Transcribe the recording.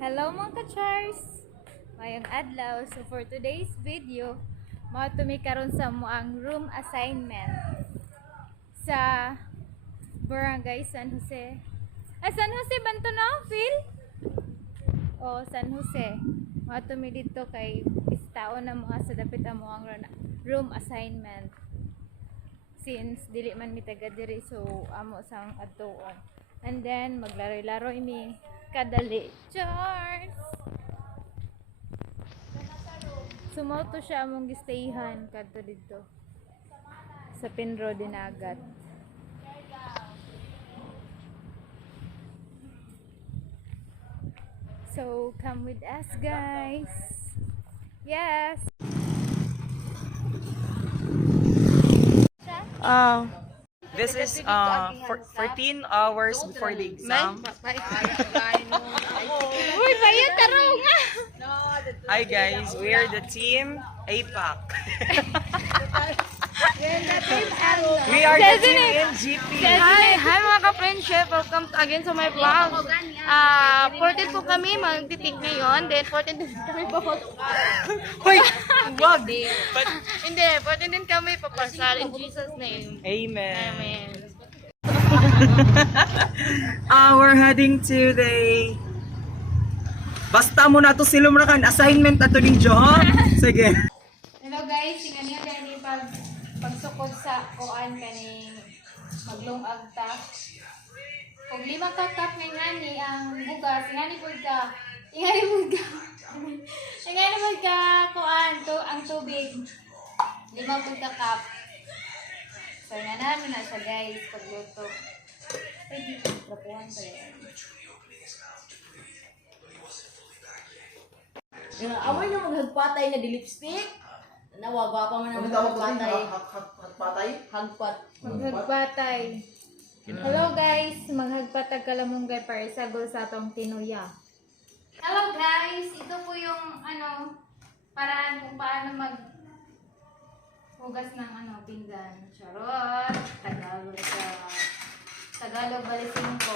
Hello mga ka-chars! Mayong adlaw. So for today's video, tumi karon sa moang room assignment sa Barangay San Jose. San Jose banto no, Phil? O San Jose. Tumi dito kay istaon na mga sa dapit ang moang room assignment. Since dili man mi taga diri, so amo sang adtuon. And then maglaro-laro mi kadali. Chars! Sumoto siya among gistayhan kadto dito sa Pinro Dinagat. So come with us, guys. Yes. This is 14 hours before the exam. Uy, bayad tarong nga. Hi guys, we are the team APAC. We are the team NGP. Hi mga ka-friendship, welcome again sa my vlog. 14 po kami magtitik ngayon, then 14 din kami papasok. Hoy, wag. Hindi, 14 din kami papasal in Jesus name. Amen. Amen. We're heading to the basta mo na to silom na kan assignment ato ninyo, ha? Sige. Hello guys, tingnan niyo dahil pagsukod sa kuan kaning maglungag ta. Kung 5 ka cup ngani ang bugas, ingani pud ka. Ingani pud ka kuan to ang tubig. 5 pud ka cup. So namin na siya guys pagluto. Pwede lapuan pa yan. Amoy na maghagpatay na di lipstick. Nawagwa pa man ang maghagpatay. Hagpat. Maghagpatay. Hello guys, maghagpatag kalamungay para isagol sa atong tinuya. Hello guys, ito po yung paraan kung paano hugas ng pinggan. Charot! Tagalog balisin ko.